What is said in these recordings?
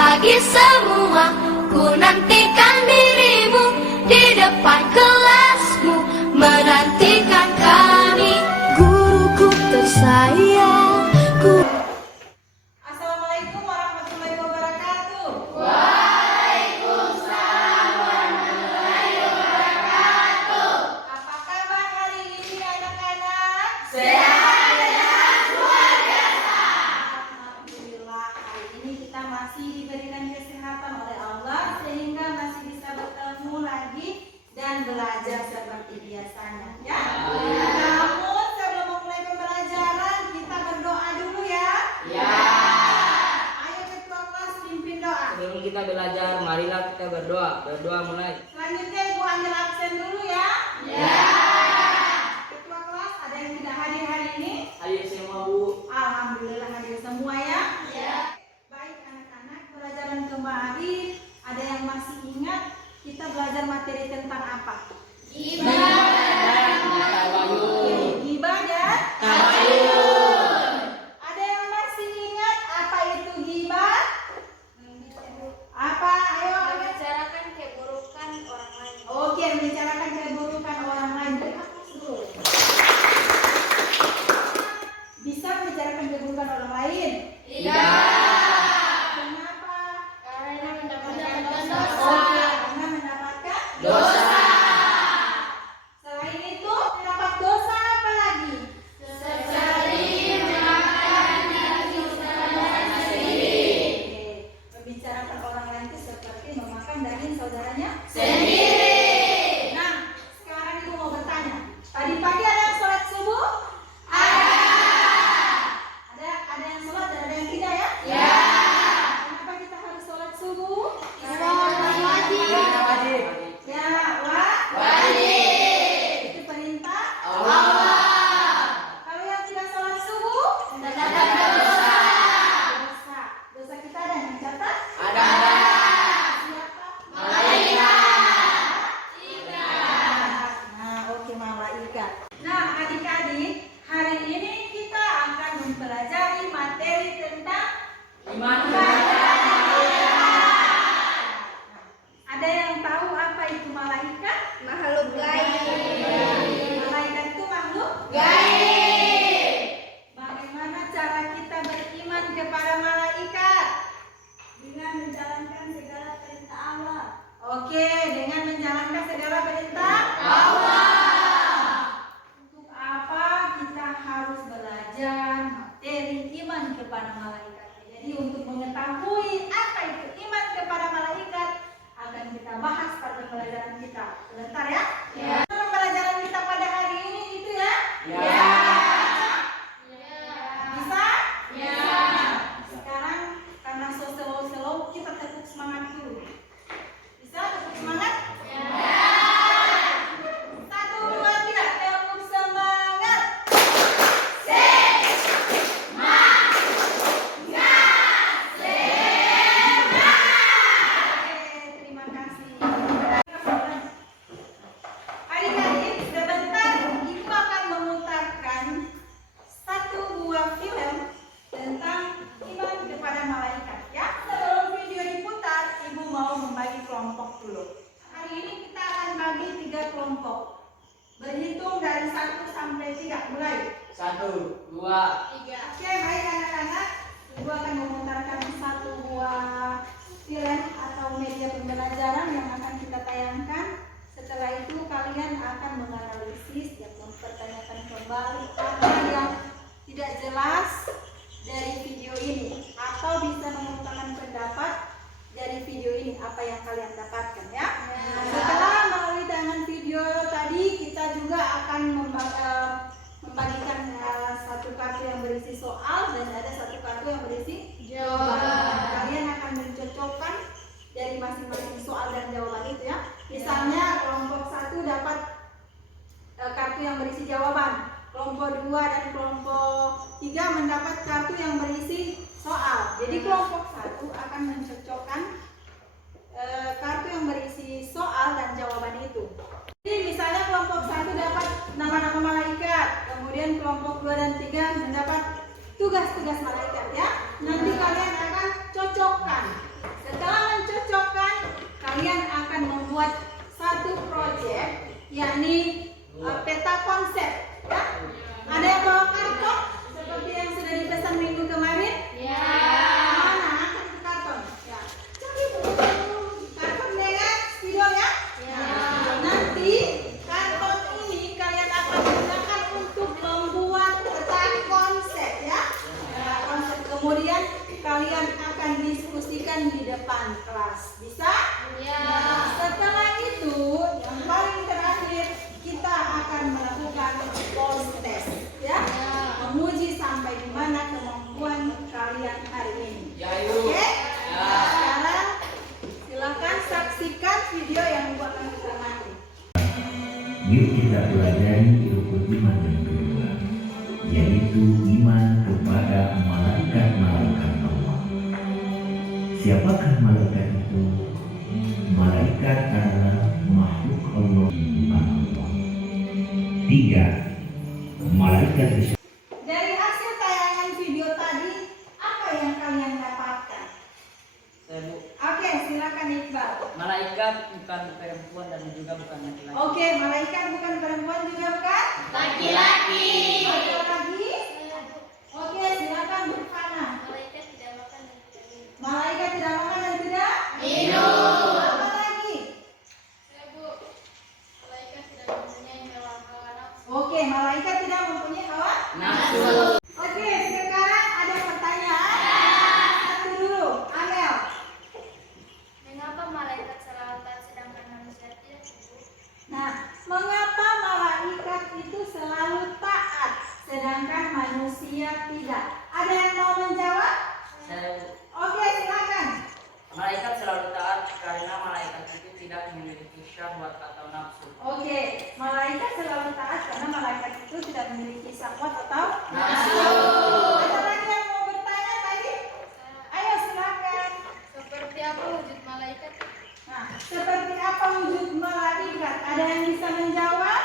Pagi semua, ku nantikan dirimu di depan kelasmu, menantikan kami, guruku tersayang. Assalamualaikum warahmatullahi wabarakatuh. Waalaikumsalam warahmatullahi wabarakatuh. Apa kabar hari ini anak-anak? Sehat dan luar biasa. Alhamdulillah, hari ini kita masih diberikan kesehatan oleh Allah sehingga masih bisa bertemu lagi dan belajar seperti biasanya, ya. Namun sebelum memulai pembelajaran kita berdoa dulu ya. Ya. Ayo ketua kelas pimpin doa. Sebelum kita belajar, marilah kita berdoa. Berdoa mulai. Selanjutnya Ibu ambil absen dulu ya. Ya. Ketua kelas ada yang tidak hadir hari ini? Hadir semua, Bu. Alhamdulillah hadir semua ya. Ya. Baik anak-anak, pelajaran kemarin ada yang masih ingat kita belajar materi tentang apa? Ghibah dan ada yang masih ingat apa itu ghibah? Apa? Ayo. Membicarakan keburukan orang lain. Oke, membicarakan keburukan orang lain. Beri aplaus dulu. Bisa membicarakan keburukan orang lain? Kenapa? Karena mendapatkan Oke, karena mendapatkan dosa. Selain itu, mendapat dosa apa lagi? Seperti memakan daging saudara sendiri. Oke, membicarakan orang lain itu seperti memakan daging saudaranya. Sendiri. Nah, sekarang ibu mau bertanya. Tadi pagi ada yang sholat subuh? Ada yang sholat dan ada yang tidak ya? Ya. Kenapa kita harus sholat subuh? Wajib. Ya, Wajib. itu perintah. Allah. Kalau yang tidak sholat subuh, Mendapat dosa. dosa. Dosa kita ada yang catat? Ada. Siapa? Malaikat. Tidak. Nah, oke malaikat. Nah, adik-adik, hari ini kita akan mempelajari materi tentang Iman. ada yang tahu apa itu malaikat? Makhluk gaib. Malaikat itu makhluk. Gaib. Bagaimana cara kita beriman kepada malaikat? Dengan menjalankan segala perintah Allah. Oke, dengan menjalankan segala perintah Allah. Untuk apa kita harus belajar materi iman kepada malaikat? Jadi untuk mengetahui apa itu iman kepada malaikat akan kita bahas pada pelajaran kita. Sebentar ya. Ya. Pembelajaran kita pada hari ini itu ya. Ya. Bisa? Ya. Sekarang karena slow kita tepuk semangat dulu. Bisa tepuk semangat? Satu, dua, tiga, tepuk semangat. Oke, terima kasih. Adik-adik, sebentar Ibu akan memutarkan satu buah film tentang iman kepada malaikat ya. Sebelum video diputar, Ibu mau membagi kelompok dulu. Hari ini kita akan bagi 3 kelompok. Berhitung dari 1 sampai 3, mulai. 1, 2, Oke, baik anak-anak. Ibu akan memutarkan satu buah film atau media pembelajaran yang akan kita tayangkan. Setelah itu kalian akan menganalisis dan mempertanyakan kembali apa yang tidak jelas dari video ini atau bisa mengutarakan pendapat dari video ini apa yang kalian dapatkan ya. Nah, setelah melalui tayangan video tadi kita juga akan membagikan satu kartu yang berisi soal dan ada satu kartu yang berisi jawaban. Kalian akan mencocokkan dari masing-masing soal dan jawaban itu ya. Misalnya kelompok 1 dapat kartu yang berisi jawaban, kelompok 2 dan kelompok 3 mendapat kartu yang berisi soal. Jadi kelompok 1 akan mencocokkan kartu yang berisi soal dan jawaban itu. Jadi misalnya kelompok 1 dapat nama-nama malaikat, kemudian kelompok 2 dan 3 mendapat tugas-tugas malaikat ya. Nanti kalian akan cocokkan yakni peta konsep. Ya? Ada yang bawa karton seperti yang sudah dipesan minggu kemarin? Ya. Mana karton? Ya. Cari karton dengan spidol ya. Ya. Nanti karton ini kalian akan gunakan untuk membuat peta konsep ya. Peta konsep kemudian kalian akan diskusikan di depan kelas. Bisa? Ya. Setelah itu yang paling terakhir kita akan melakukan post test ya. Menguji sampai di mana kemampuan kalian hari ini. Ya, Ibu. Oke? Ya. Sekarang silakan saksikan video yang buat kita nanti. Yuk kita pelajari rukun iman yang kedua, yaitu iman kepada malaikat-malaikat Allah. Siapakah malaikat itu? Malaikat adalah makhluk Allah di depan Allah. 3. Malaikat Dari hasil tayangan video tadi, apa yang kalian dapatkan? Saya, Bu. Oke, silakan Iqbal. Malaikat bukan perempuan dan juga bukan laki-laki. Oke, malaikat bukan perempuan juga bukan? Laki-laki. Ada lagi? Oke, silakan Burhana. Malaikat tidak makan dan tidak minum. Malaikat tidak makan dan tidak Minum. Apa lagi? Bu, malaikat tidak mempunyai hawa nafsu. Oke, malaikat tidak mempunyai hawa Nafsu. Oke, sekarang ada pertanyaan. Satu dulu, Amel. Mengapa malaikat selalu taat sedangkan manusia tidak? Bu? Nah, mengapa malaikat itu selalu taat sedangkan manusia tidak? Ada yang mau menjawab? Saya, Bu. Oke, silakan. Malaikat selalu taat karena malaikat itu tidak memiliki syahwat atau nafsu. Oke, malaikat selalu taat karena malaikat itu tidak memiliki syahwat atau Nafsu. Ada lagi yang mau bertanya tadi? Ayo silakan. Seperti apa wujud malaikat? Nah, seperti apa wujud malaikat? Ada yang bisa menjawab?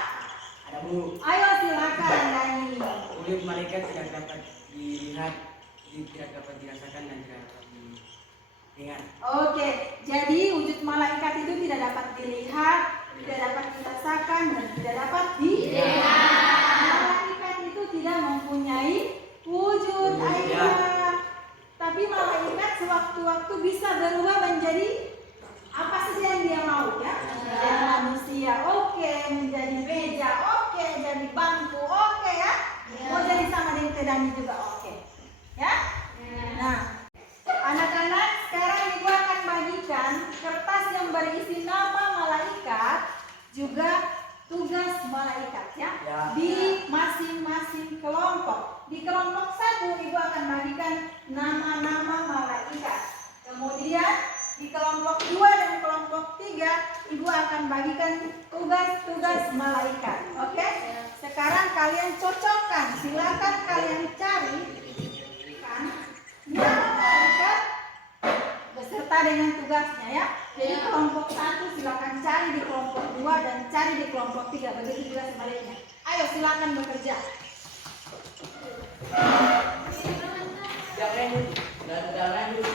Ada, Bu. Ayo silakan, Dani. Wujud malaikat tidak dapat dilihat, tidak dapat dirasakan dan tidak dapat didengar. Oke, jadi wujud malaikat itu tidak dapat dilihat, tidak dapat dirasakan, dan tidak dapat dilihat. Malaikat itu tidak mempunyai wujud. Ayo. Tapi malaikat sewaktu-waktu bisa berubah menjadi apa saja yang dia mau ya. Menjadi manusia, oke. Menjadi meja, oke. Jadi bangku, oke ya. Mau jadi sama dengan Tedani juga, oke. Ya. Nah, anak-anak, sekarang ibu akan bagikan kertas yang berisi nama malaikat juga tugas malaikat ya, Ya. di masing-masing kelompok. Di kelompok 1 ibu akan bagikan nama-nama malaikat. Kemudian di kelompok 2 dan kelompok 3 ibu akan bagikan tugas-tugas malaikat. Oke? Sekarang kalian cocokkan, silakan kalian cari kan nama malaikat beserta dengan tugasnya ya. Jadi kelompok 1 silakan cari di kelompok 2 dan cari di kelompok 3. Begitu juga sebaliknya. Ayo silakan bekerja. Jangan, dan lanjut.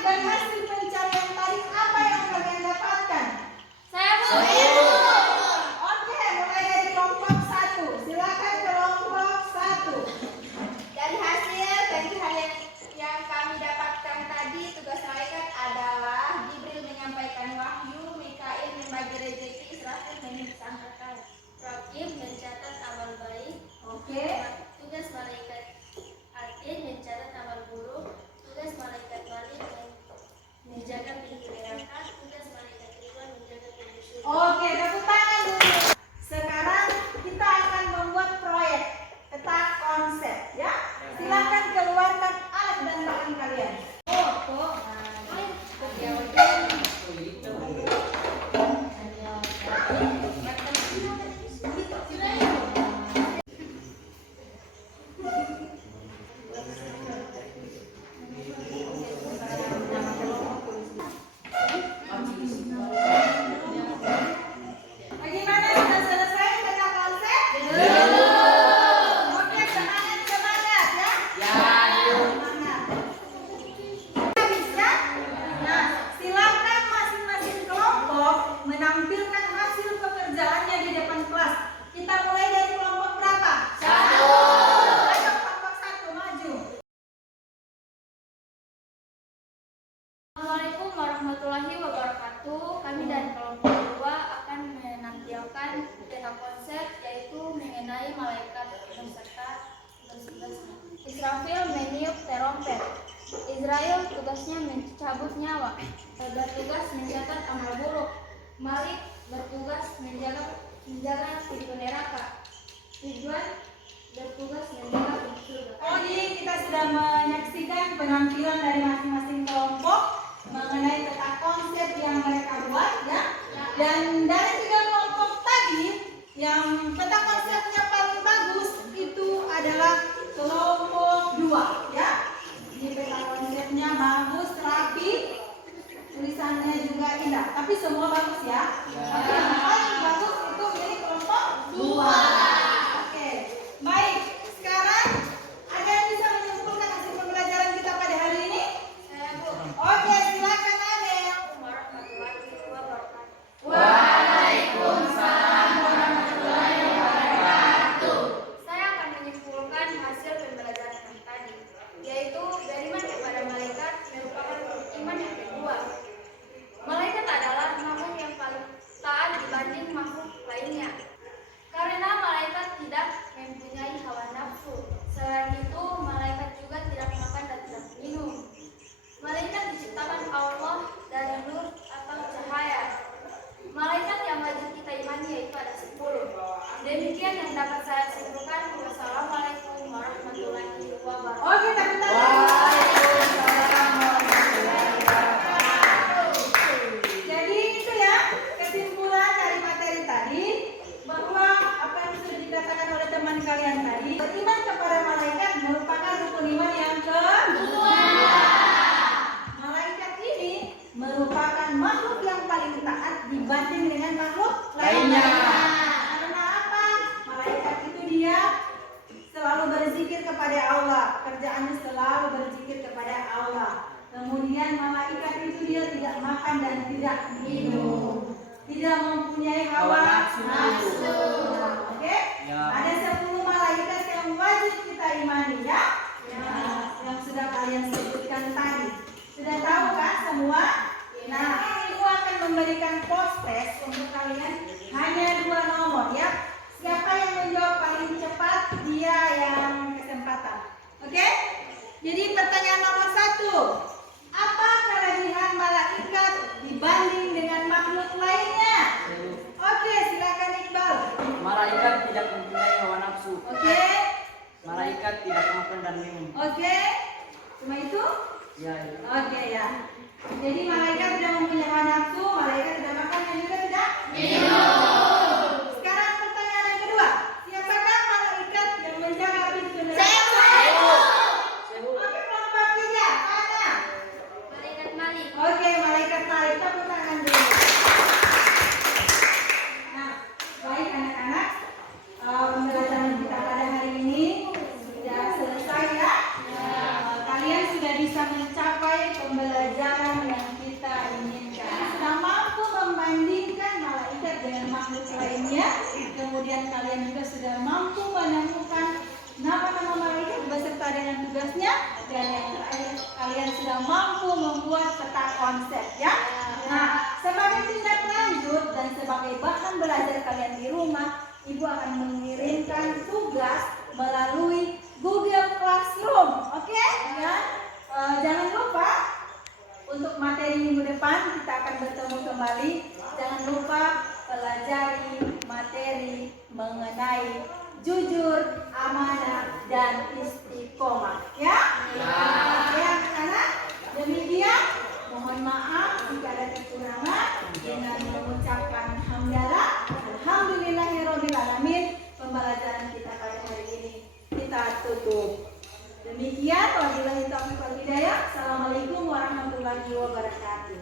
Dan hasil pencarian tadi apa yang kalian dapatkan? Saya Bu. Oke, mulai dari kelompok 1. Silakan kelompok 1. Dari hasil hal yang kami dapatkan tadi, tugas malaikat adalah Jibril menyampaikan wahyu, Mikail membagi rezeki, Israfil mengisahkan, Rakib mencatat amal baik. Oke. Tugas malaikat Atid mencatat amal buruk. Tugas malaikat Malik mempunyai malaikat beserta tugas-tugasnya. Israfil meniup terompet. Israel tugasnya mencabut nyawa. Bertugas mencatat amal buruk. Malik bertugas menjaga pintu neraka. Ridwan bertugas menjaga pintu surga. Jadi kita sudah menyaksikan penampilan dari masing-masing kelompok mengenai tata konsep yang mereka buat ya. Dan dari 3 kelompok tadi yang peta konsepnya paling bagus itu adalah kelompok 2 ya. Ini peta konsepnya bagus, rapi, tulisannya juga indah. Tapi semua bagus ya. Tapi yang paling bagus itu milik kelompok 2. Oke, baik. Sekarang ada yang bisa menyimpulkan hasil pembelajaran kita pada hari ini? Saya Bu. Oke, silakan Adel. Warahmatullahi wabarakatuh. Saya akan menyimpulkan hasil pembelajaran yang tadi, yaitu beriman kepada malaikat merupakan iman yang kedua. Malaikat adalah makhluk yang paling taat dibanding makhluk lainnya, karena malaikat tidak mempunyai hawa nafsu. Selain itu, malaikat juga tidak makan dan tidak minum. Malaikat diciptakan Allah dari nur atau cahaya. Malaikat yang wajib kita imani yaitu ada 10. Demikian yang dapat saya simpulkan. Wassalamualaikum warahmatullahi wabarakatuh. Oke, tepuk tangan. Jadi itu ya kesimpulan dari materi tadi, bahwa apa yang sudah dikatakan oleh teman kalian tadi, beriman kepada malaikat merupakan rukun iman yang kedua. Malaikat ini merupakan makhluk yang paling taat dibanding dengan makhluk lainnya. Karena apa? Malaikat itu dia selalu berzikir kepada Allah, kerjaannya selalu berzikir kepada Allah. Kemudian malaikat itu dia tidak makan dan tidak minum, tidak mempunyai hawa nafsu. Oke? Ya. Ada 10 malaikat yang wajib kita imani ya. Yang sudah kalian sebutkan tadi. Sudah tahu kan semua? Nah, ibu akan memberikan post-test untuk kalian, hanya 2 nomor ya. Siapa yang menjawab paling cepat, dia yang kesempatan. Oke? Jadi pertanyaan nomor 1. Apa kelebihan malaikat dibanding dengan makhluk lainnya? Oke, silakan Iqbal. Malaikat tidak mempunyai hawa nafsu. Oke? Malaikat tidak makan dan minum. Oke? Cuma itu? Ya. Oke ya. Jadi malaikat tidak mempunyai hawa nafsu, malaikat tidak makan dan juga tidak minum. Sekarang pertanyaan yang kedua. Siapakah malaikat yang menjaga pintu neraka? Oke, kelompok 3. Mana? Malaikat Malik. Oke, malaikat Malik. Tepuk tangan dulu. Nah, baik anak-anak. Pembelajaran kita pada hari ini sudah selesai ya. Kalian sudah bisa mencapai pembelajaran yang kita inginkan. Sudah mampu membandingkan malaikat dengan makhluk lainnya. Kemudian kalian juga sudah mampu menemukan nama-nama malaikat beserta dengan tugasnya. Dan yang terakhir, kalian sudah mampu membuat peta konsep ya. Nah, sebagai tindak lanjut dan sebagai bahan belajar kalian di rumah, Ibu akan mengirimkan tugas melalui Google Classroom. Oke? Ya. Jangan lupa untuk materi minggu depan kita akan bertemu kembali. Jangan lupa pelajari materi mengenai jujur, amanah, dan istiqomah. Ya? Oke, anak-anak. Demikian. Mohon maaf jika ada kekurangan. Dengan mengucapkan hamdalah, alhamdulillahirabbil alamin, pembelajaran kita pada hari ini kita tutup. Demikian, wabillahi taufiq wal hidayah. Assalamualaikum warahmatullahi wabarakatuh.